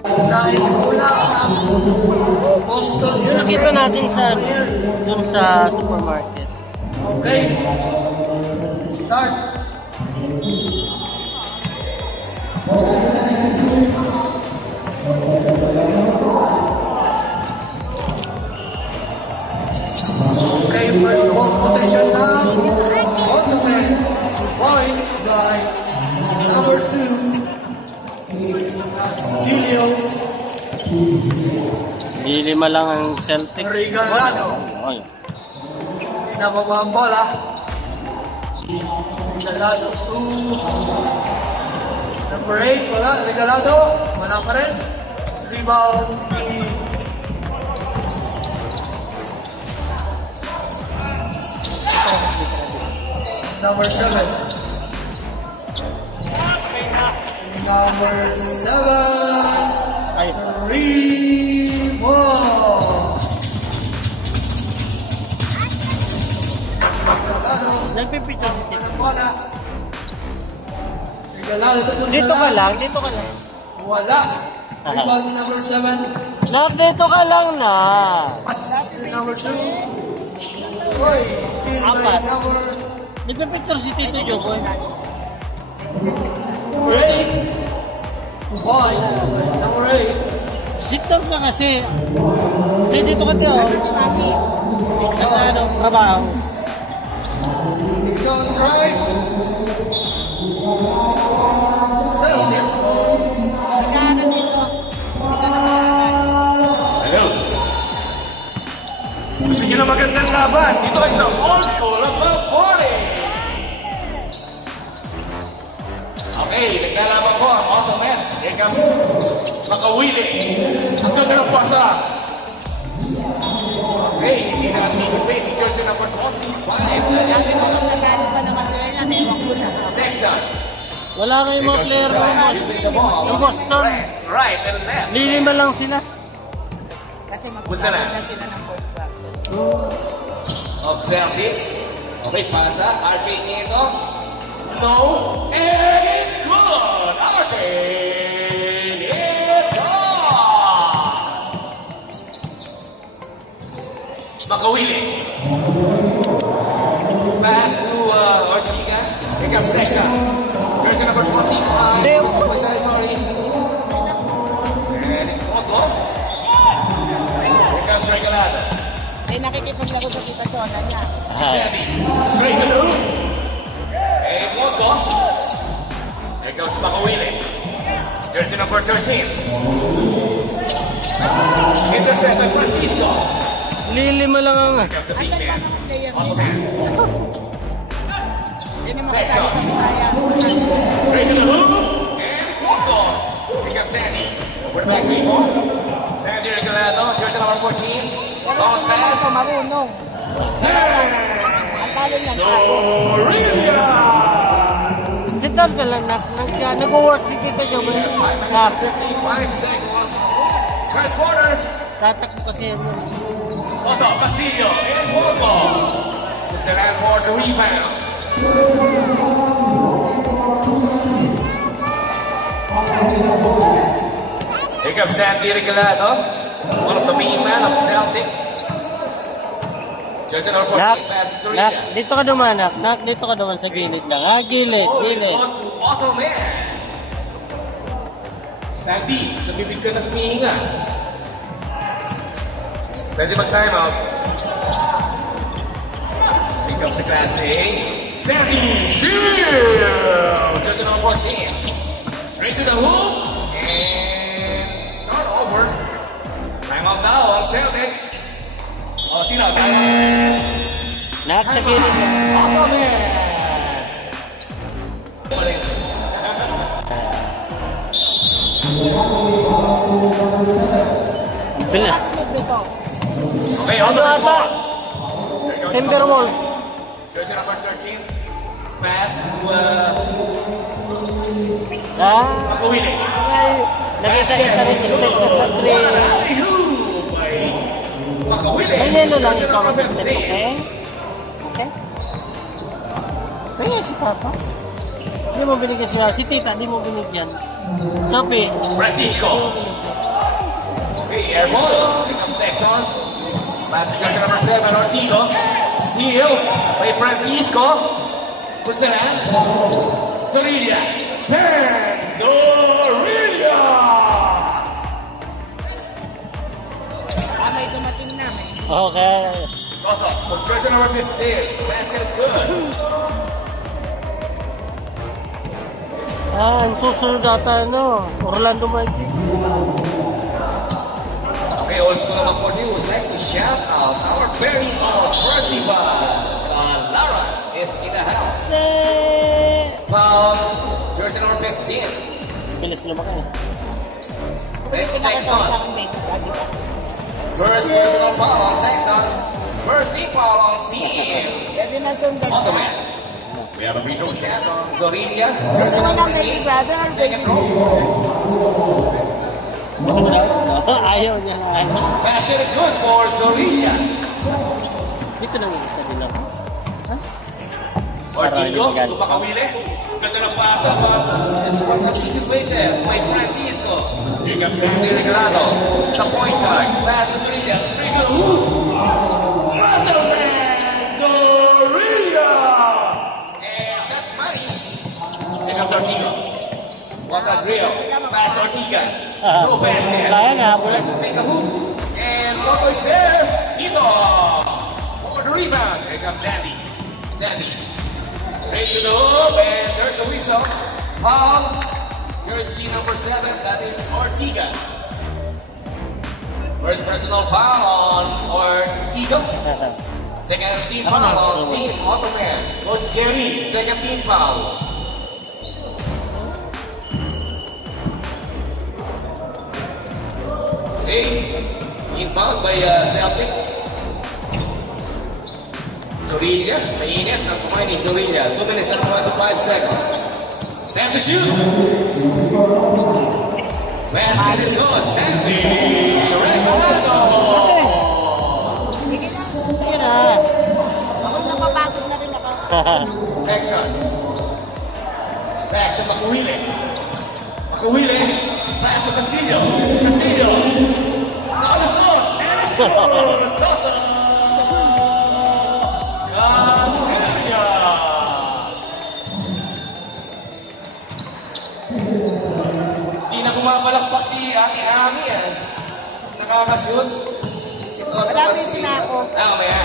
Dahil kulang ang Boston. Nakita natin sa dun sa supermarket. Okay. Start. Okay, first ball possession now. On the man. Points by number 2. Castillo. Lima lang ang Celtic. Regalado. Ay. Pinababa ang bola. Regalado to number 8. Wala. Regalado. Wala pa rin. Rebound ni number 7. Number 7. Remo. Regalado. Nagpipito si Tito. Bola. Regalado. Dito ka lang, dito ka lang. Wala. Rebound ni number 7. Nak, dito ka lang na. Pass ni number 2. Boy, still by number Nagpipicture si Tito Jokoy. 8. Boy, number 8. Sit down ka kasi. Dito ka tiyo. Sa ano, trabaho. Dixon right. Celtics ball. Hello. Gusto nyo na magandang laban? Dito ay sa Old School Above 40. Okay, naglalaban po ang Ottoman. Here comes Makawili. Ang ganda ng pasa. Okay, hindi na-anticipate. Jersey number 25. Dati naman nagano pa naman sila yan, ewan ko na. Texas. Wala kayong mga player ng Boston. Right and left. Lilima lang sila. Kasi Punta na. magpapagod na sila ng fourth quarter. Of Celtics. Okay, pasa. RJ nito. No. And it's good. RJ nito. Makawili. Pass to Ortiga. Here comes Sesha. Jersey number 45. Sorry. And it's Otto. Here comes Regalado. Eh, nakikipaglaro sa Tita Chona niya. Sandy. Straight to the hoop. And Otto. Here comes Makawili. Jersey number 13. Intercepted Francisco. Lilima lang ang... Here comes the big Asan man. ba mga player Otto nila? man. Yan yung mga sa bayan. Straight to the hoop. And Otto. Here comes Sandy. Over the back to Imo. Sandy Regalado. Jersey number 14. Bounce pass. Ito, marunong. Ang talo lang tayo. Sorilla. Sit down ka lang, Nak. Nag-work si Tito Jokoy. 5 seconds. First quarter. Tatakbo kasi yan. Otto Castillo. And Otto. It's an and for the rebound. Here comes Sandy Regalado. One of the main men of Celtics. Jersey number 14. Nak, Pass to Nak, Sorilla. dito ka duman, Nak. Nak, dito ka duman sa gilid lang. Ah, gilid, gilid. On to Otto man. Sandy, sa bibig ka na humihinga. Pwede mag-time out. Here comes the Class A. Sandy! Steal! Jersey number 14. Straight to the hoop. And start over. Time out now on Celtics. Oh, sino? Nak, sa gilid lang. Otto man! Bilis. Basket nito. Okay, Ano Otto ata? man. Timberwolves. Jersey number 13. Pass to Ah, Makawili. nakita rin si Steph na sa 3. Alley-oop by Makawili. May yelo lang Jersey ikaw number kasi Steph, 13. okay? Okay? Kaya si Papa. Hindi mo binigyan siya. Si Tita, hindi mo binigyan. Sophie. Francisco. Hindi mo binigyan. air ball. Here comes Texon. Pass to jersey number 7, Ortigo. Steal by Francisco. Pulsaran. Zorilla. Zorilla! May dumating na. Okay. Toto for jersey number 15. Basket is good. Ang susunod data, Orlando Magic. Okay, also number 14 would like to shout out our very own Percival. Lara is in the house. Foul, jersey number 15. Bilis naman kayo. Next Texon. First personal foul on Texon. First team foul on team. Pwede na sundan. Automat. We have a free throw chance on Zorilla. Gusto mo ng baby brother or Second baby throw. sister? Gusto mo daw? Ayaw niya. Basket is good for Zorilla. Dito lang yung isa nila. Ortigo, tumakawili. Ganda ng pasa pa. Anticipated by Francisco. Here comes Sandy Regalado. The point guard. Pass to Zorilla. Straight to the hoop. Muscle man, Zorilla. And that's money. Here comes Ortigo. What's a drill? Pass Ortiga. No basket. Kaya nga, Would like to make a hoop. And Toto is there. Ito. For the rebound. Here comes Sandy. Sandy. Straight to the hoop, and there's the whistle. Foul. Jersey number 7, that is Ortiga. First personal foul on Ortiga. Second team foul on Team Automan. Coach Jerry, second team foul. Okay, inbound by Celtics. Zorilla, mainit ang kumain ni Zorilla. 2 minutes and 25 seconds. Time to shoot. Basket is good. Sandy Regalado. Sige na. Ako napapagod na rin ako. Next shot. Back to Makuwile. Makuwile. Pass to Castillo. Castillo. On the floor. And it's good. Toto. Hindi na pumapalakpak si Ate Ami nakakashoot. Si Toto Wala Castillo. busy na ako. Mamaya.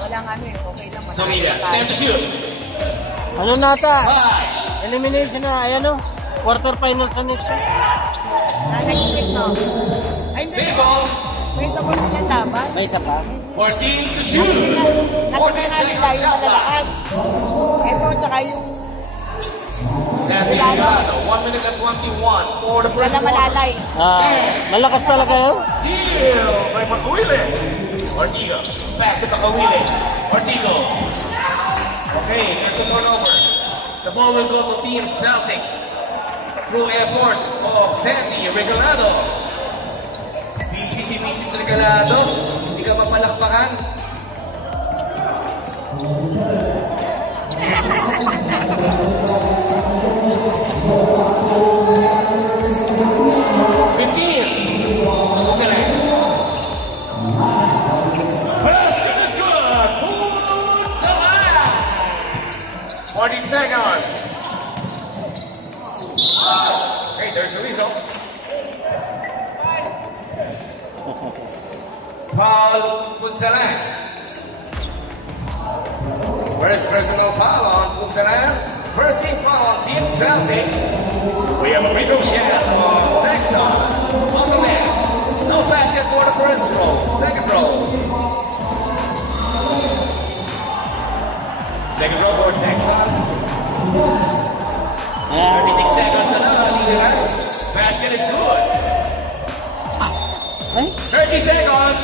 Walang ano eh. Okay lang. Zorilla. Time to shoot. Ano nata? 5. Elimination na. Ayan quarterfinals sa next week. Nanagigit no? Ay, hindi. Single. May isa po silang laban. May isa pa? 14 to shoot. 14 Natin seconds yung shot clock. malalakas. Ito, tsaka yung Sandy Regalado, 1 minute and 21 for the first wala quarter. malalay. Malakas talaga yun. Steal by Makuwile. Ortigo, back to Makuwile. Ortigo. Okay, here's the turnover. The ball will go to Team Celtics. Through efforts of Sandy Regalado. Busy si Mrs. Regalado. Hindi ka mapalakpakan. Basket is good. 14 seconds. Okay, there's the result. Foul Punsalan. First personal foul on Punsalan. First team foul on Team Celtics. We have a free throw shot on Texon. Ultimate. No basket for the first row. Second row. Second row for Texon. 36 seconds na lang. Basket is good. 30 seconds.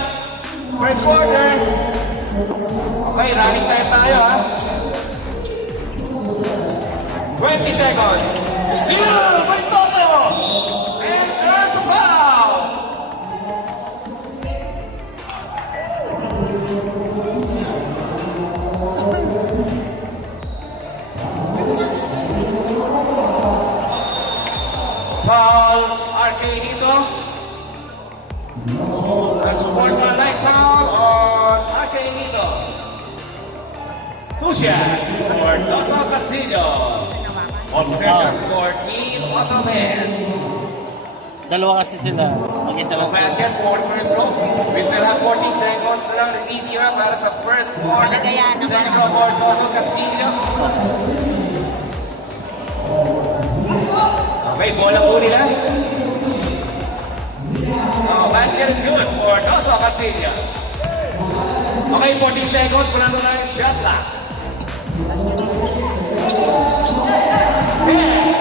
First quarter. Okay, running time tayo ha. 20 seconds. Steal by Toto. And there's a foul. foul, Arcanito. There's a sportsmanlike foul on Arcanito. 2 shots for Toto Castillo. On possession for Team Ottoman. Dalawa kasi sila. Mag-isa lang sila. Basket for the first row. We still have 14 seconds na lang natitira para sa first quarter. Second row for Toto Castillo. Okay, bola po nila. Oh, basket is good for Toto Castillo. Okay, 14 seconds. Wala na lang shot clock. 10.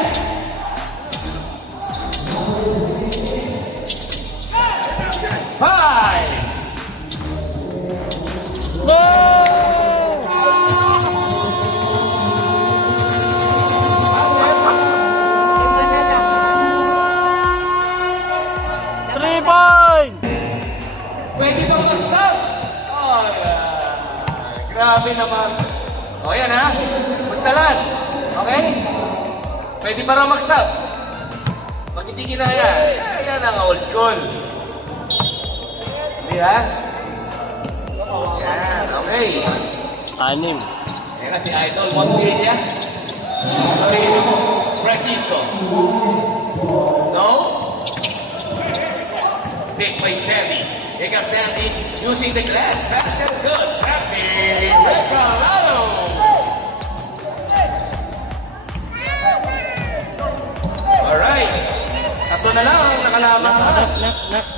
Five. Go! 3 points! Pwede bang mag-sub? Oh, yeah. Grabe naman. O, yan ha. Putsalan. Okay? Pwede para mag-sub. Pag hindi kinaya, yan ang old school. Hindi ha? Yan, okay. 6. Yan na si Idol Montilla. Okay, Francisco. No? Big play, Sandy. Here comes Sandy using the glass. Basket is good. Sandy Regalado. Alright. Tatlo na lang ang nakalaman.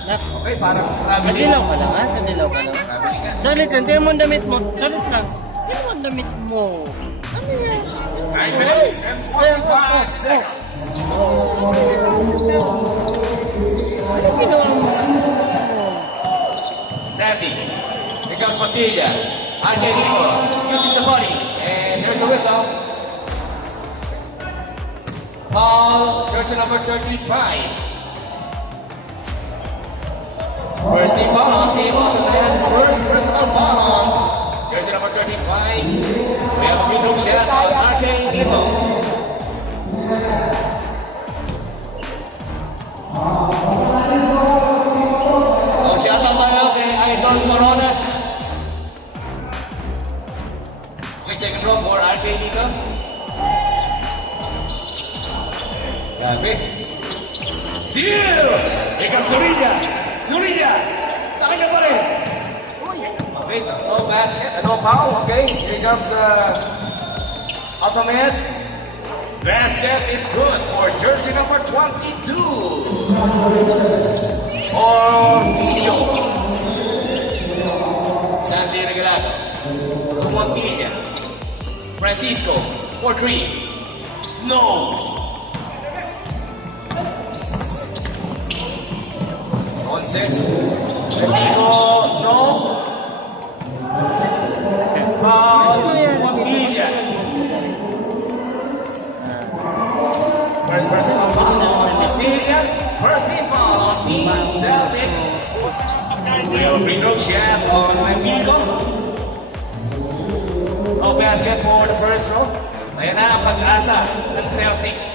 Left. Okay, parang traveling. Sa dilaw ka lang ha? Sa dilaw ka lang. Traveling yan. Salit lang. Tingnan mo ang damit mo. Salit lang. Tingnan mo ang damit mo. Ano yan? 9 minutes and 45 seconds. Ano ginawa mo? Sandy. Here comes Matilla. Arcanito using the body. And there's the whistle. Foul, jersey number 35. First team foul on Team Ottoman. First personal foul on jersey number 35. We have a free throw shot on Arcanito. Oh, shout out tayo kay Idol Corona. Okay, second row for Arcanito. Grabe. Steal! Here comes Zurilla! Zurilla! Sa kanya pa rin! Okay, no basket, no foul. Okay, here comes Ottoman. Basket is good for jersey number 22. For Tisho. Sandy Regalado. To Montilla. Francisco. For 3. No! Onset. Enrico, no. Montilla. First person on foul. Montilla. First team foul on Team Celtics. We have a free throw shot on Enrico. No basket for the first row. Ayan na ang pag-asa ng Celtics.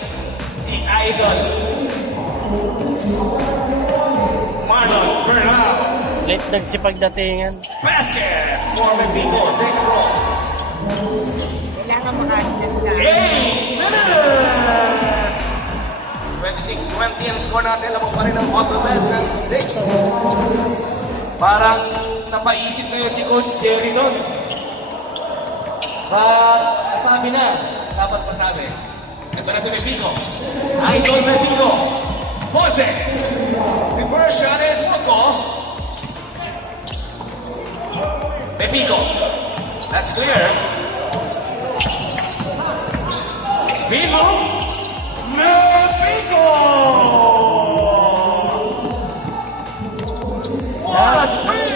Si Idol. Marlon Bernal. Late nagsipag datingan. Basket for Mepico, second row. Kailangan makain na sila. 8 minutes! 26-20 ang score natin. Lamang pa rin ang Ottoman ng 6. Parang napaisip na yun si Coach Jerry doon. But, nasabi na. Dapat masabi. Ito na si Mepico. Idol Mepico. Jose. Reverse shot and Foco. Mepico. That's clear. Speed move. Mepico. What a spin!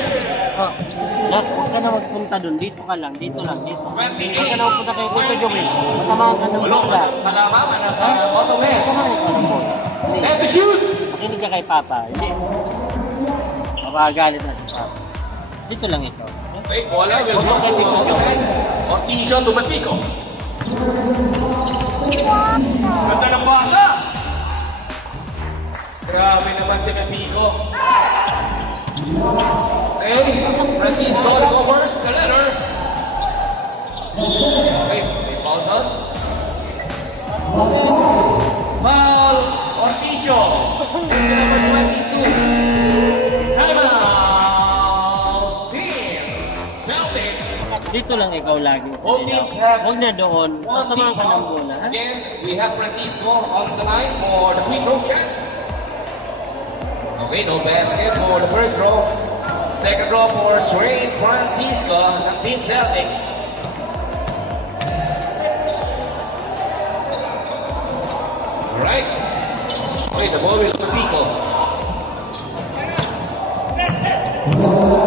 Huwag ka na magpunta dun. Dito ka lang. Dito lang. Dito. 28. Huwag ka na magpunta kay Kuya Jomel. Masamahan ka ng Ulo, punta. kalamaman at Ottoman. Masamahan ka ng punta. And to shoot. Makinig ka kay Papa. Hindi. Mapagalit na si Papa. Dito lang ito. Okay, bola will go to Ottoman. Ortizo to Mepico. Ganda ng basa. Grabe naman si Pico. Okay, Francisco recovers the letter. Okay, may foul out. Foul, Orticio. That's number 22. Timeout. Team Celtics. Dito lang ikaw lagi. Both teams have Huwag na doon. one Tatamaan team ka ng foul. bola. Again, we have Francisco on the line for the free throw shot. Okay, no basket for the first row. Second row for Strain Francisco ng Team Celtics. Alright. Okay, the ball will go to Pico.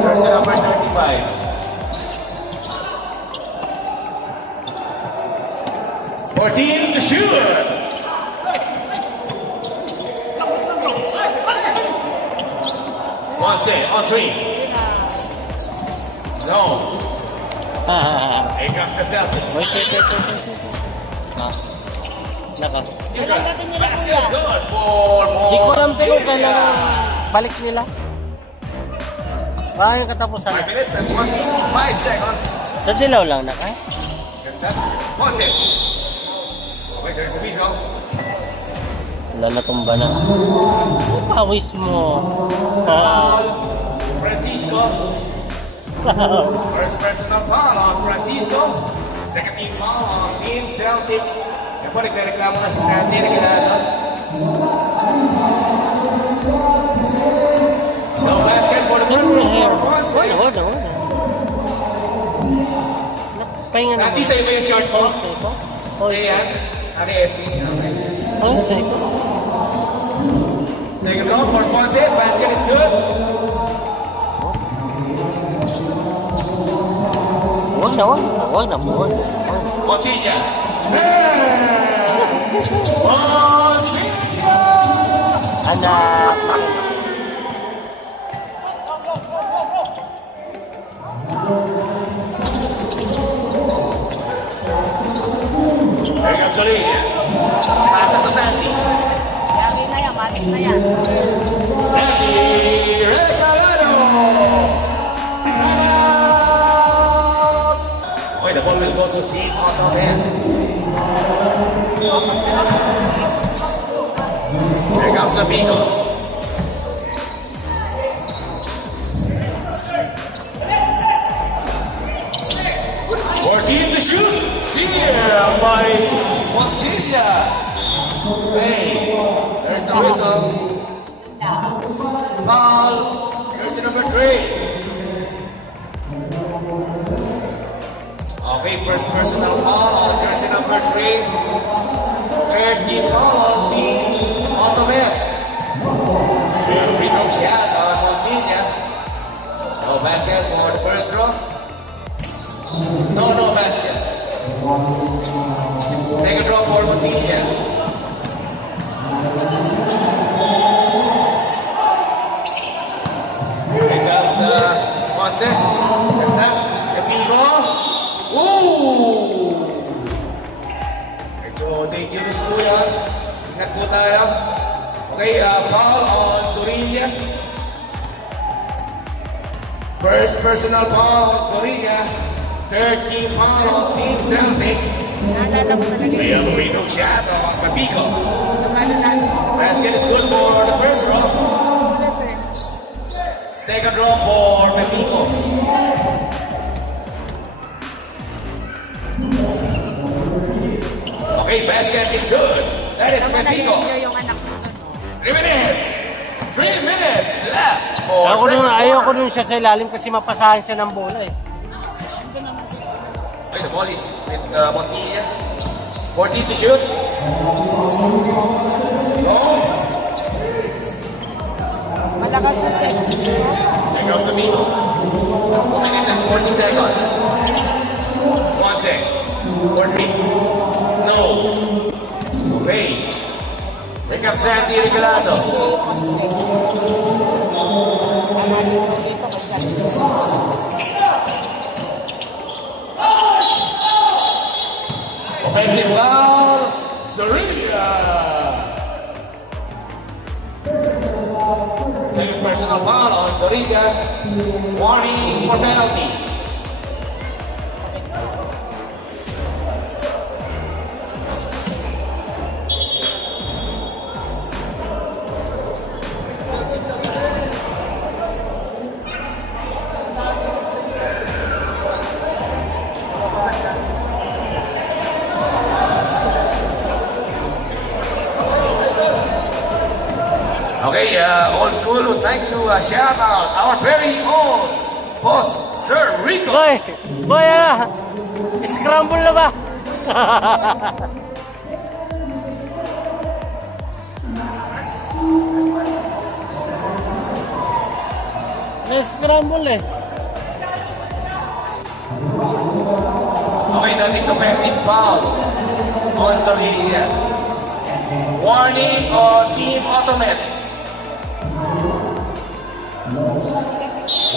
Jersey number 35. For team to shoot. Ponce on three. No. Here comes the Celtics. Wait. Naka. Basket is good for Di ko alam pero Montilla. kailangan balik nila. Bakit katapusan? 5 minutes and 5 seconds. Sa dilaw lang na kay. Ponce. Wait, there's a weasel. Lalatumba na. Pawis mo. Francisco. First personal foul on Francisco. Second team foul on Team Celtics. Yan po, nagreklamo na si Santi. No basket for the first row for Ponce. Hold on. Pahinga naman. Santi, sa'yo ba yung short ball? Ponce ko? Okay, yan. Okay, SB. Okay. Ponce ko? Second row for Ponce. Basket is good. Huwag na. Montilla. Anak. Here comes Olivia. Pasa to Santi. Yari na yan, matik na yan. Santi Regalado. Okay, the ball will go to Team Ottoman. Here comes the Beagles. For team to shoot. Steal by Montilla. Hey, there's a whistle. Foul. Jersey number 3. Okay, first personal foul on jersey number 3. Third team foul on Team Ottoman. Free throw shot on Montilla. No basket for the first row. No basket. Second row for Montilla. Here comes Ponce. Capigo. Ooh! Ito, dangerous po yan. Ingat po tayo. Okay, foul on Zorilla. First personal foul on Zorilla. Third team foul on Team Celtics. Naalala ko talaga May yun. free throw shot on Capigo. Tumalo natin sa Basket is good for the first row. Second row for Mexico. Okay, basket is good. That is Mexico. Nag-enjoy yung anak ko. 3 minutes. 3 minutes left for Ayaw ko nun siya sa ilalim kasi mapasahan siya ng bola eh. Okay, the ball is with Montilla. 14 to shoot. No. Malakas na siya. There goes the Mino. 2 minutes and 40 seconds. 1 sec. 4-3. No. Okay. Wake up Santi Regalado. Offensive foul. Zorilla. Second personal foul on Zorrilla. Warning for penalty. Okay, old school would like to shout out our very own boss, Sir Rico. Boy! Boy, scramble na ba? Na-scramble eh. Okay, that is offensive foul on Zorrilla. Warning on Team Automat.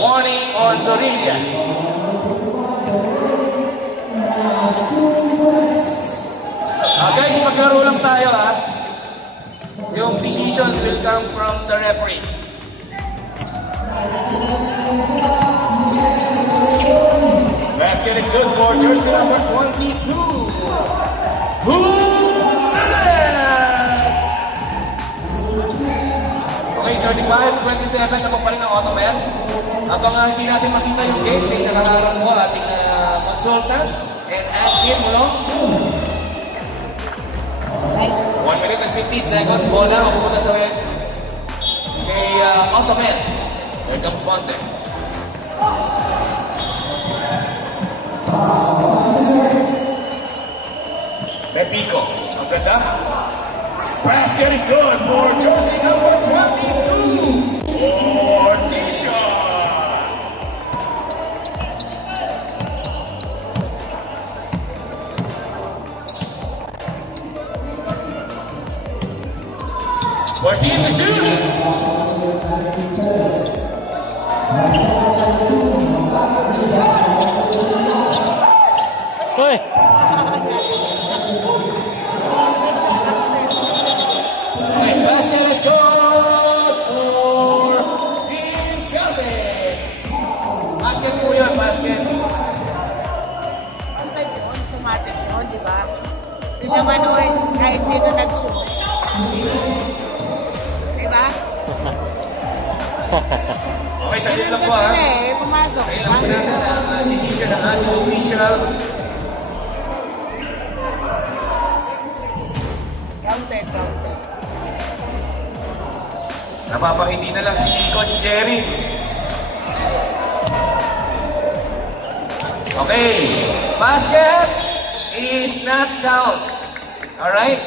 Warning on Zorrilla. Guys, maglaro lang tayo ha. Yung decision will come from the referee. Basket is good for jersey number 22. Okay, 35-27 naman pa rin ang Automat. Habang hindi natin makita yung game, may nakaharap mo ating consultant and admin mo, no? 1 minute and 50 seconds. Bola, mapupunta sa red. Kay Automat. Here comes Ponce. Repico. Ang ganda. Basket is good for jersey number 22. Ortizon. Ortiz to shoot. Hoy! And basket is good for Team Celtic. Basket po yun, basket. Ang type yun, automatic yun, di ba? Hindi naman yun, kahit sino nag-shoot. Di ba? Okay, saglit lang po ha. Pumasok. Saglit lang po natin ang decision ng ating official. Counted. Napapakiti na lang si Coach Jerry. Okay, basket is not count. Alright?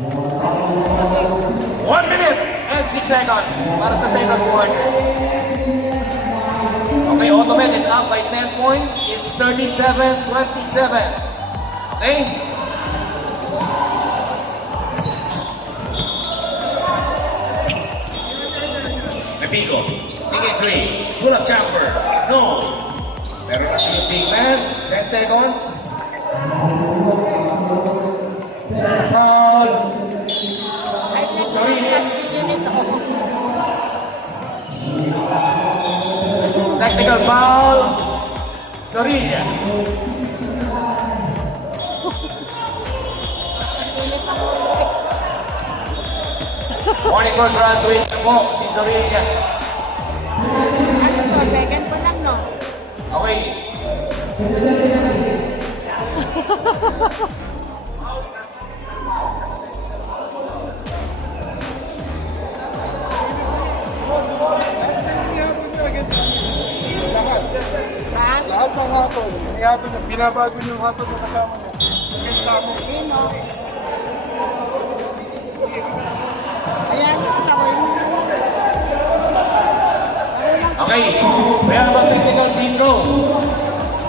1 minute and 6 seconds para sa second quarter. Okay, Automat is up by 10 points. It's 37-27. Okay? Pico, big three, pull up jumper, no. Meron na si big man, 10 seconds. Foul. Sorry. Technical foul. Zorrilla. Morning for graduate na po, si Zorrilla. Ano to? Second pa lang, no? Okay. Lahat ng hapon, binabago yung hapon ng kasama niya. Hanggang sa mo. Ayan, ako yun. Okay, we have a technical free throw.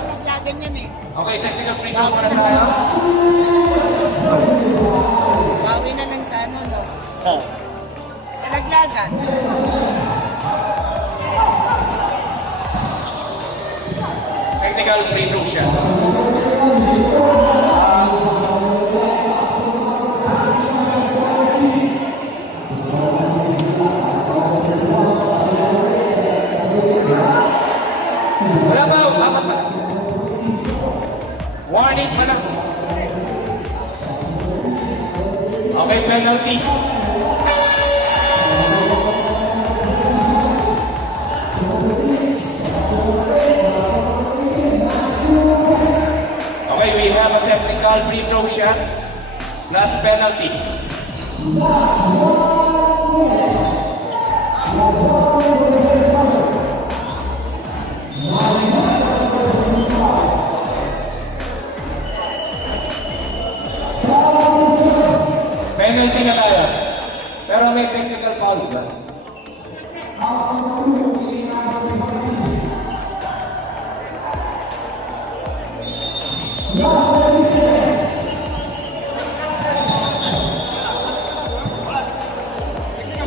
Naglagan yan eh. Okay, technical free throw para tayo. Bawi na ng sa ano, no? Naglagan. Technical free throw shot. Okay, we have a technical free throw shot plus penalty. Penalty na tayo. Pero may technical foul, diba?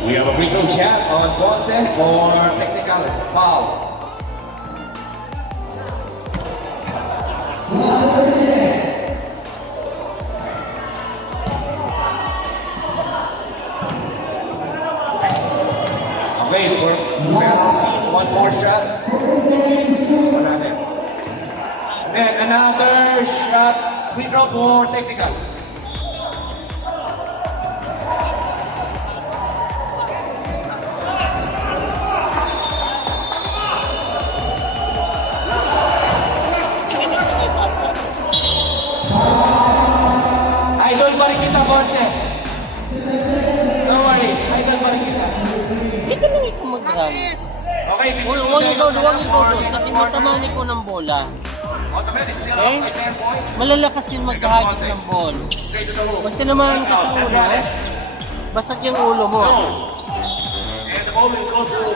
We have a free throw shot on Ponce for technical foul. Okay, for penalty, one more shot. Then another shot, free throw for technical. Idol pa rin kita, Ponce. Don't worry, idol pa rin kita. Ito lang ito mag-run. Okay, Huwag ikaw, kasi matamani ko ng bola. Okay? Malalakas yun magkahagis ng ball. Huwag ka naman ka sa ulo. Basag yung ulo mo.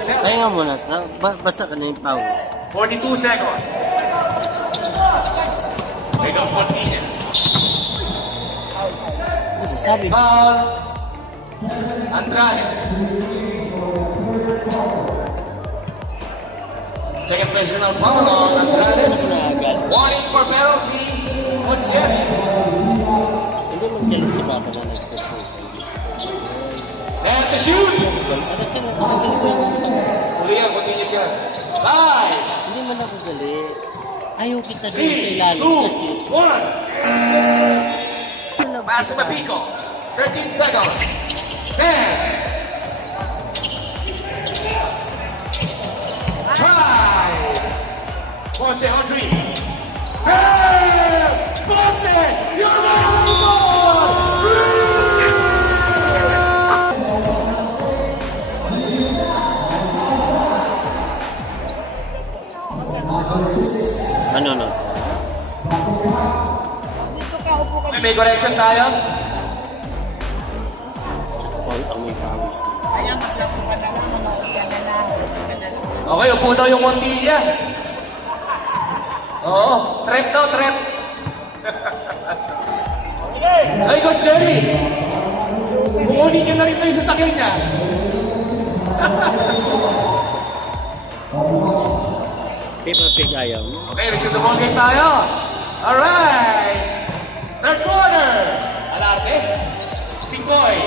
Kaya nga muna, basa ka na yung pawis. 42 seconds. Here goes Martinez. Sabi ba? Andrade. Second personal foul on Andrade. Warning for penalty on Jerry. Hindi magaling si Papa na nag-propose. And the shoot! Ano siya nag-propose? Huli yan, continue siya. 5, Hindi mo nagagaling. Ayaw kita doon sa 3, ilalim 2, kasi. 1. Pass to Mapico. 13 seconds. 10. Ponce on 3. Hey! Ponce! You're on the ball! Ano? May correction tayo? Ang may pawis. Kaya maglako ka na lang, manood ka na lang. Okay, upo daw yung Montilla. Oo, threat daw, threat. Ay, Coach Jerry! Kukunin niyo na rin yung sasakyan niya. Paper pig ayaw mo. Okay, resume the ball game tayo. Alright! Third quarter! Alarte, Pinkoy.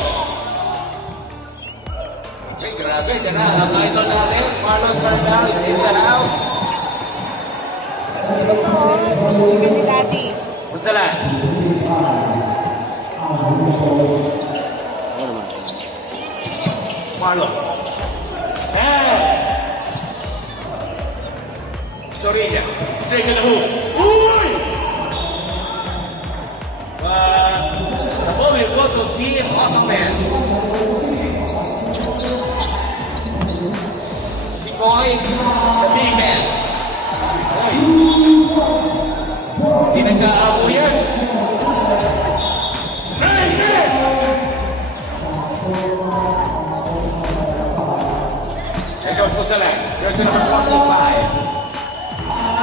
Okay, grabe, dyan na. Ang idol natin, Marlon Bernal in the house. Hindi ni Daddy. Punsalan. Marlon. Sorilla. Straight to the hoop. Uy! The ball will go to Team Ottoman. Pinkoy, the big man. Uy. Hindi nagkaamo yan. Right, man! There goes Punsalan. Jersey number 45.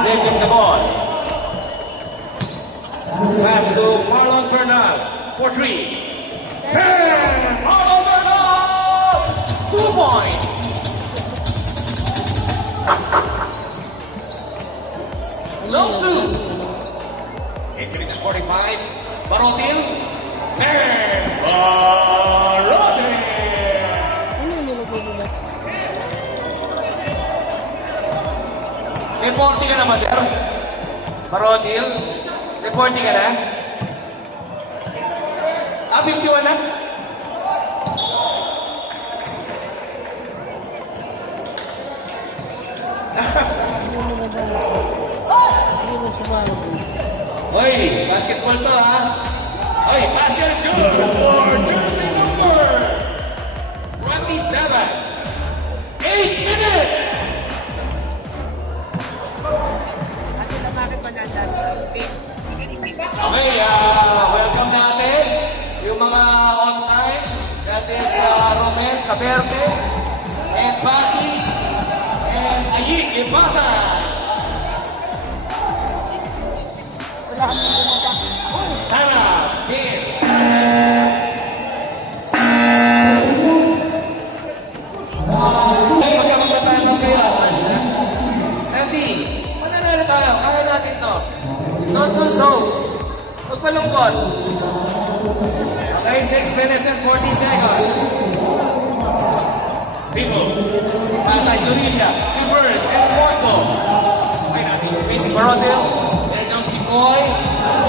Lifting the ball. Pass to Marlon Bernal for 3. And Marlon Bernal! 2 points. Long 2. Increase at 45. Barotin. And Barotin! Reporting ka na ba, sir? Barotil? Reporting ka na? 51 na? basketball to, ha? Oy, basket is good for jersey number 27. 8 minutes! Kasi naman pa na last week. Okay, welcome natin yung mga on-time. That is Romen Caberte and Pati and Ayik Ipata. Tara, game. Magkamang na tayo kayo, Advance, ha? Sandy, mananalo tayo. Kaya natin to. Don't lose hope. Huwag malungkot. Okay, 6 minutes and 40 seconds. Spino. Pasay Zorilla. Reverse and Porto. Okay natin yung beating Barotil. There comes Picoy.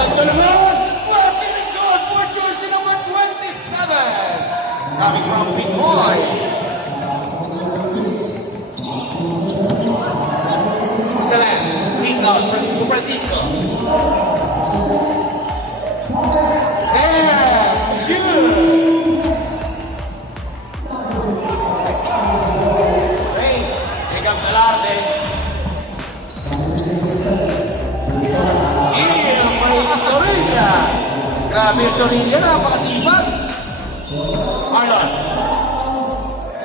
Ito naman. Basket is good for jersey number 27. Coming from Picoy. Excellent. Kick out to Francisco. Yeah, shoot. Hey, here comes Alarte. Steal by Zorilla. Grabe yung Zorilla, napakasipag. Marlon.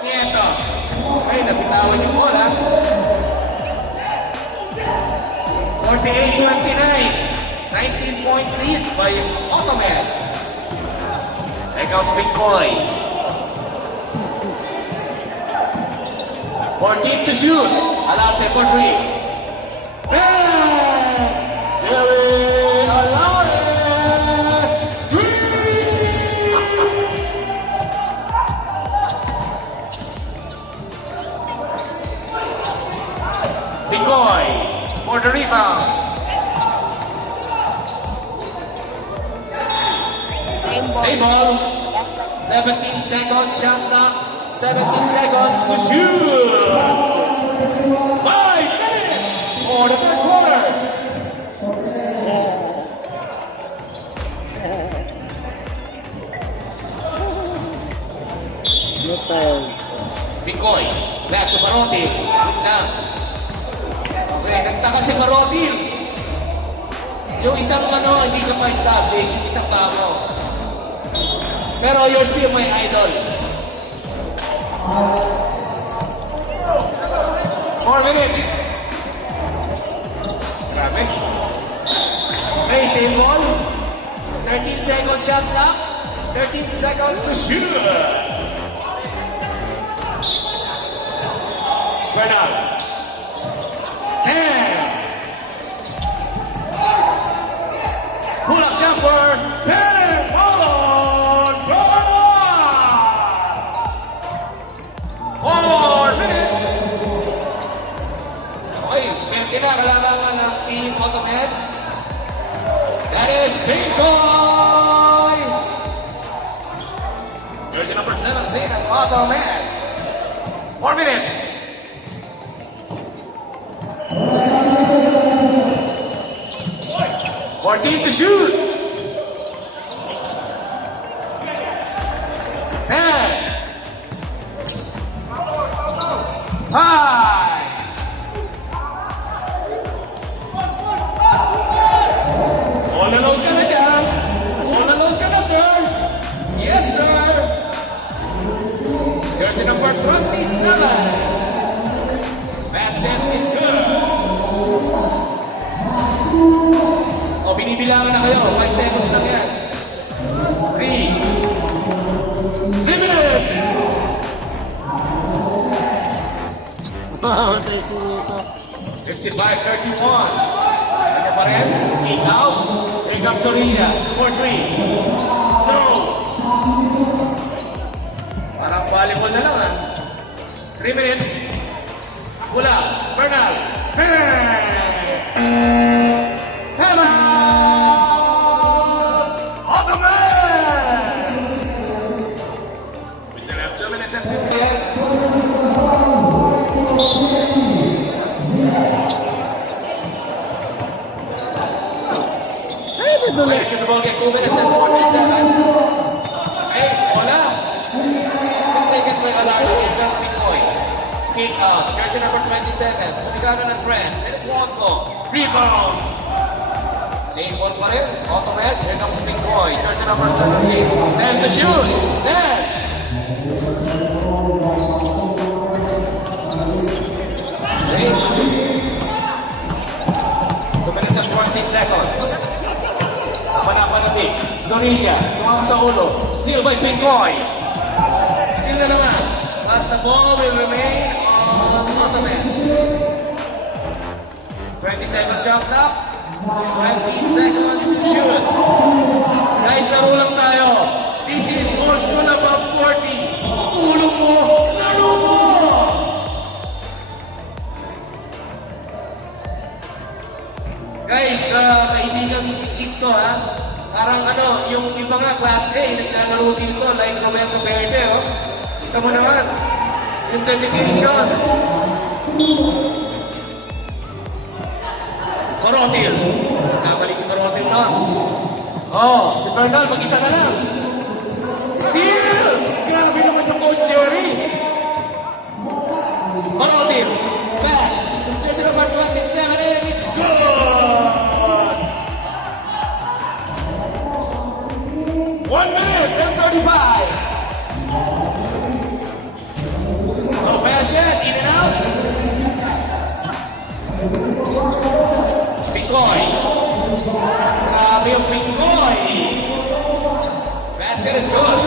Nieto. Ay, nabitawan yung bola. 48-29. 19-point lead by Ottoman. There goes Bitcoin. 14 to shoot. Alarte for 3. Jerry Alarte. 3. Bitcoin for the rebound. Same ball. 17 seconds shot clock. 17 seconds to shoot. 5 minutes for the third quarter. Picoy. Left to Barotil. Good lang. Okay, nagtaka si Barotil. Yung isang hindi ka ma-establish, yung isang kamo. Pero you're still my idol. 4 minutes. Grabe. Okay, same ball. 13 seconds shot clock. 13 seconds to shoot. Bernal. 10. Pull up jumper. 10. On. 4 minutes. Okay, yan kinakalamangan ng Team Ottoman. That is Pinkoy. Jersey number 17 of Ottoman. 4 minutes. 14 to shoot. 10. 5. All alone ka na dyan. All alone ka na, sir. Yes, sir. Jersey number 27. Basket is good. O, binibilangan na kayo. 5 seconds lang yan. 3 minutes. Wow, trace nito. 55-31. Kanya pa rin. Kick out. Here comes Torilla. 4-3. No. Parang volleyball na lang, 3 minutes. Wala. Bernal. Time out! Ottoman! We still have 2 minutes and 50. ulit. Should the ball get moving? It's 47. Hey, Ola. It's been taken by Alardo. It's just Pinoy. Kick out. Jersey number 27. Publicado na Trent. And it's Wonko. Rebound. Same ball pa rin. Automatic. Here comes Pinoy. Jersey number 17. Then the shoot. Then. Okay. 2 minutes and 20 seconds. Panapanabi. Zorilla. Tumawag sa ulo. Steal by Pinoy. Steal na naman. But the ball will remain on Ottoman. 27 shot clock. 20 seconds to shoot. Guys, laro lang tayo. This is also above 40. Tulong mo. Laro mo. Guys, kaibigan dito ha. Parang ano, yung iba nga class A, naglalaro dito like Roberto Verde, oh. Kita mo naman, yung dedication. Marotil. Kamali si Marotil lang. Oh, si Bernal, mag-isa ka lang. Steal! Grabe naman yung coach theory. Marotil. Back. There's number 27 and it's good! 1 minute and 35. Oh, basket, in and out. Pikoy. Grabe yung Pikoy. Basket is good.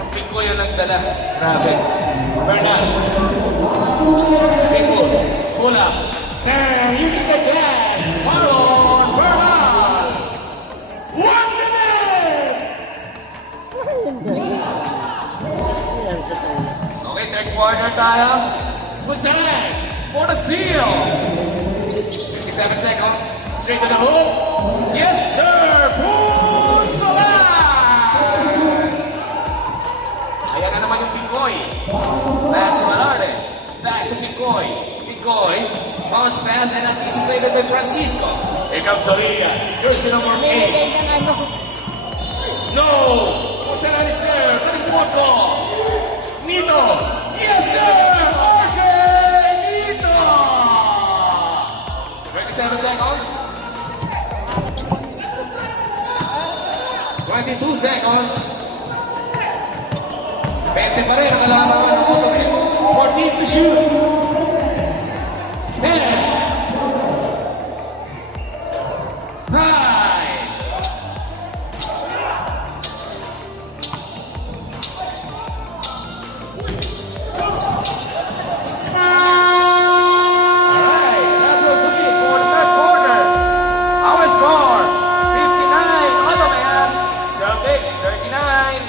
Yung Pikoy yung nagdala. Grabe. Bernal. Pikoy. Pull up. And using the glass. Marlon Bernal. 1 minute. Okay, third quarter tayo. Punsalan for the steal. 57 seconds. Straight to the hoop. Yes, sir. Punsalan. Ayan na naman yung Pikoy. Pass to Alarde. Back to Pikoy. Pikoy. Bounce pass and anticipated by Francisco. Here comes Zorilla. Jersey number 8. No. Punsalan is there. Running for goal. Nito. Yes, sir. Okay. Nito. 27 seconds. 22 seconds. 20 pa rin ang kalamangan ng Ottoman. 14 to shoot. 10. 9. Alright, that will do it for the third quarter. Our score, 59 Ottoman. Celtics, 39.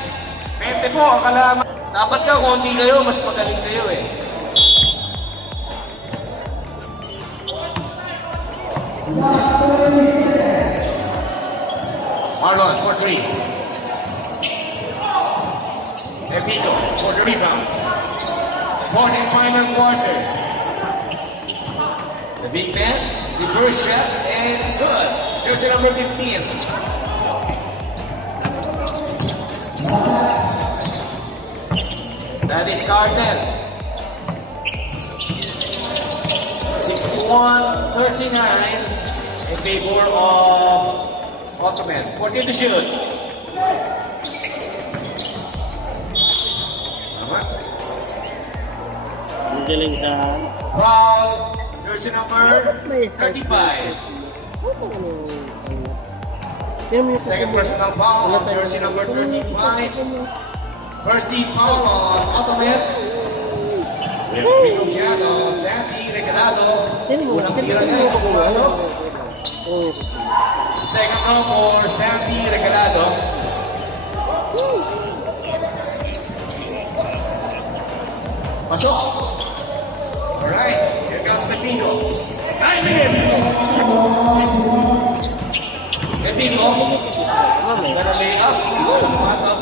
20 po ang kalamangan. Dapat ka, konti kayo, mas magaling kayo eh. Marlon for 3. Evito for the rebound. 4th final quarter. The big man, the first shot, and it's good. Jersey number 15. That is Cartel. 61-39 in favor of Ottoman. 14 to shoot. Tama. Ang galing sa... Foul. Jersey number 35. Second personal foul on jersey number 35. First team foul on Ottoman. We have Rico Giano, Santi Regalado. Unang tira niya ito pumasok. Second row for Santi Regalado. Pasok. Alright, here comes Pepito. 9 minutes. Pepito. Gonna lay up. Pasok.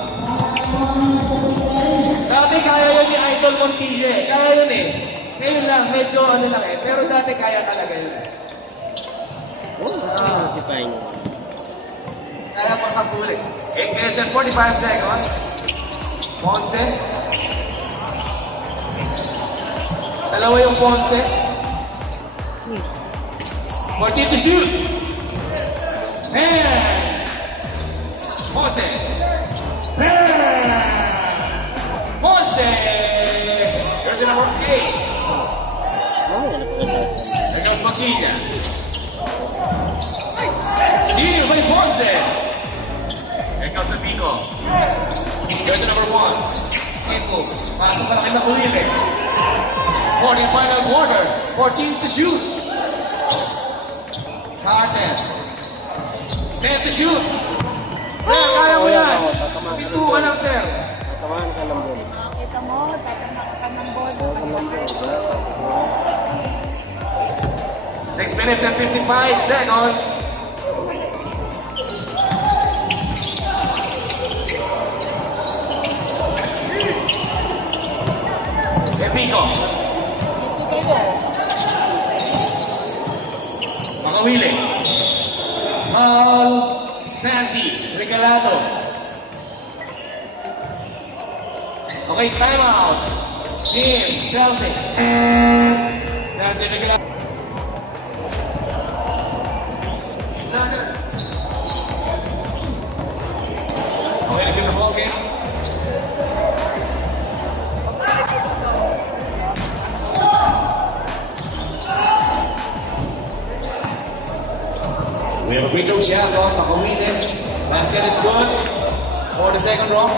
Dati kaya yun ni Idol Montilla eh. Kaya yun eh. Ngayon lang, medyo ano lang eh. Pero dati kaya talaga yun. Si Pine. Kaya pa sa tuloy. 8 minutes and 45 seconds. Ponce. Dalawa yung Ponce. 14 to shoot. And Ponce. Ponce. Jersey number 8. There goes Maquina. Steal by Ponce. Here comes the Pico. Jersey number 1. Ito. Pasok pa na kita ulit eh. 40 final quarter. 14 to shoot. Carter. 10 to shoot. Sir, kaya mo yan. Pituan lang, sir. Tatamaan ka ng bola. Kita mo, tatama ka ng bola. 6 minutes and 55 seconds. Pico. Isi kayo. Makawili. Paul Sandy. Regalado. Okay, time out. Team Celtics. Sandy Regalado. Okay, na siya na ball game. We have a free throw shot on Makamine. Basket is good for the second row.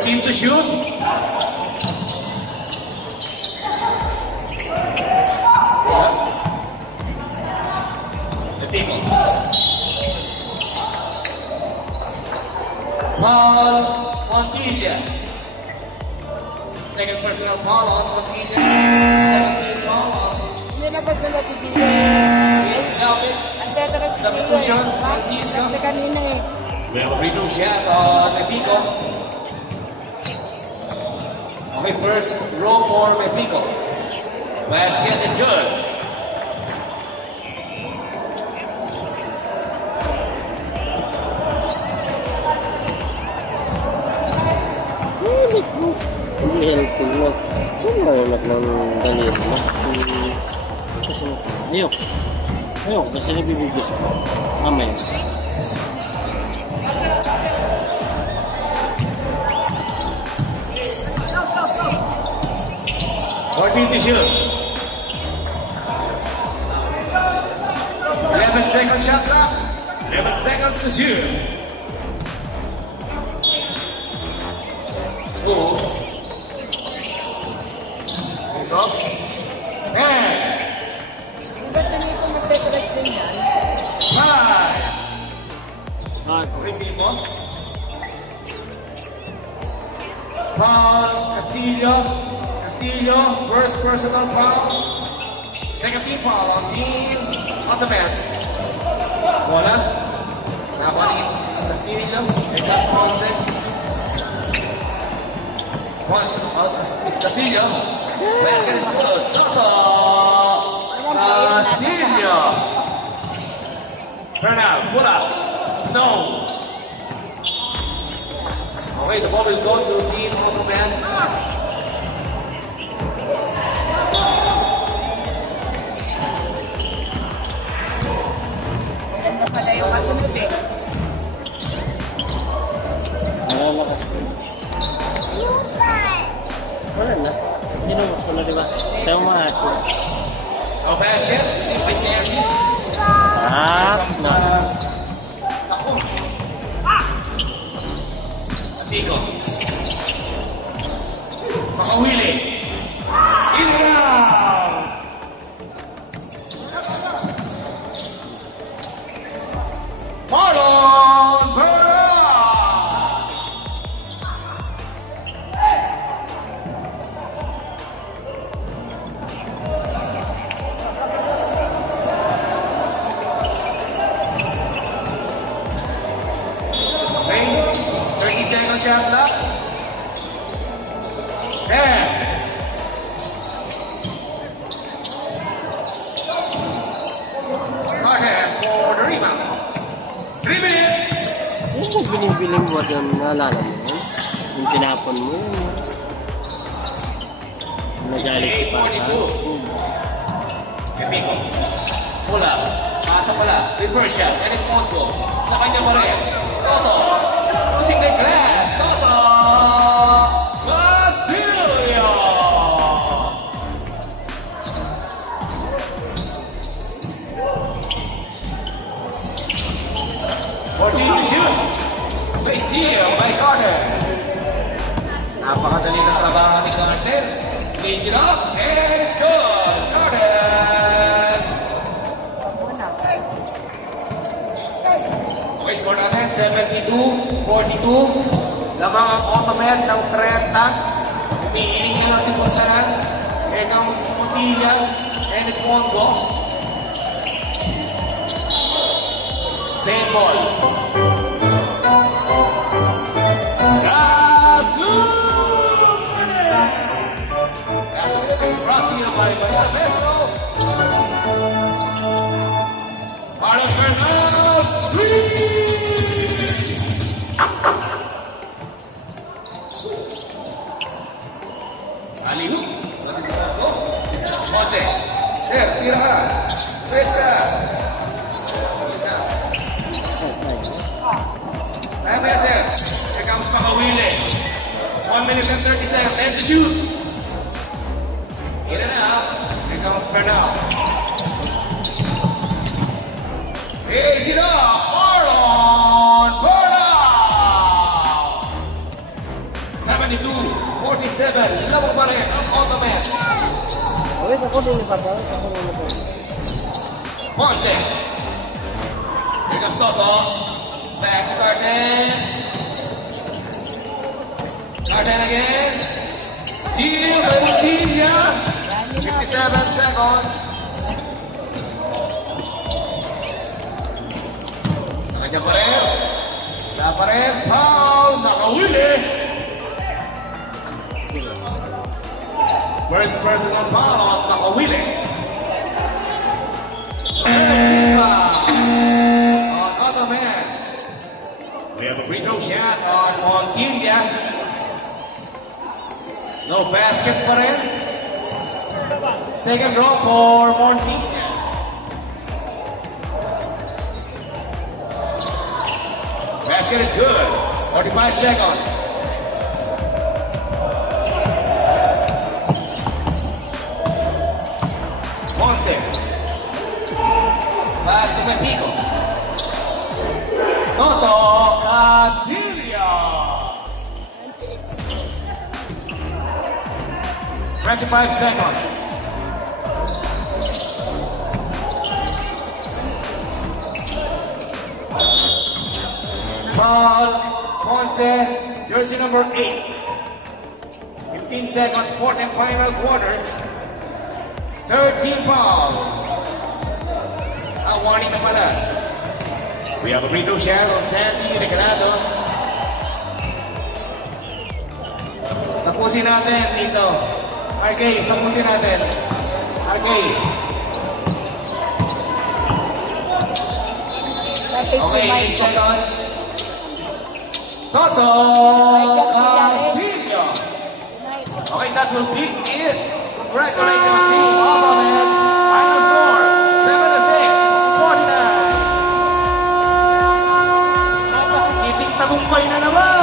Team to shoot. The people. Paul Montilla. Second personal foul on Montilla. 17 foul on Hindi na ba sila si Bia? Celtics. Ang teta si Substitution, Bia. Francisco. Sabi kanina eh. We have a free throw shot on Mepico. Okay, first row for Mepico. Basket is good. Hindi helpful mo. Kung malalak ng daliri mo. Kasi ayok. Ayok, kasi nabibigis ko. Mamaya. To shoot. 11 seconds shot clock. 11 seconds to shoot. Four. Top. And Di ba sa nito magte-tres din yan? 5. Receive mo. Paul Castillo. First personal foul. Second team foul on the bench. Bola. Nakuha ni Castillo. And just Ponce. Castillo. Basket is good. Toto. Castillo. Turn out. Pull up. No. Okay, the ball will go to team Automan. Maganda pala yung kasunod eh. Malalakas. Wala na. Sinumas ko na, diba? Sayo mga ato. No basket. Steve by Sandy. No. Ako. Pico. Makawili. In and out. Marlon Berra. Okay, 30 seconds shot clock. 10. Carter for the rebound. 3 minutes. Yung biling-biling mo yung naalala mo yun? Yung tinapon mo yun. Nagalit si Papa. Kepiko. Bola. Pasa pala. Reverse shot. Edit Mondo. Sa kanya pa rin. Toto. Using the glass. Toto. Castillo. 14 to shoot. Great steal by Carter. Napakadali ng trabaho ni Carter. Lays it up, and it's good. Carter. Okay, score natin, 72-42. Lamang ang Automet ng 30. Umiiling na lang si Ponsalan. Here comes Montilla, and it's Mondo. Same ball. Brought to you by Manila Beso. Carlos Bernal, 3. Alihu. Jose. Sir, tira ka. Wait ka. Time ya, sir. Here comes Pakawile. 1 minute and 30 seconds. And to shoot. In and out. Here comes Bernal. Is it up? Marlon Bernal! 72-47. Lamang pa rin ang Automet. Okay, ako din yung Papa. Ako din yung Papa. Ponce. Here comes Toto. Back to Carten. Carten again. Steal by Montilla. 57 seconds. Sa kanya pa rin. Wala pa rin. Foul. Nakawili. First personal foul on Nakawili. On Automet. We have a free throw shot on Montilla. No basket pa rin. Second draw for Montilla. Basket is good. 45 seconds. Ponce. Pass to Mexico. Toto Castillo. 25 seconds. Foul, Ponce, jersey number 8. 15 seconds, fourth and final quarter. 13 foul. A warning na pala. We have a free throw shot on Sandy Regalado. Tapusin natin dito. RK, tapusin natin. RK. Okay, 8 seconds. Toto Castillo. Okay, that will be it. Congratulations, team. Automet. Final score, 7-6, 49. Iting tagumpay na naman.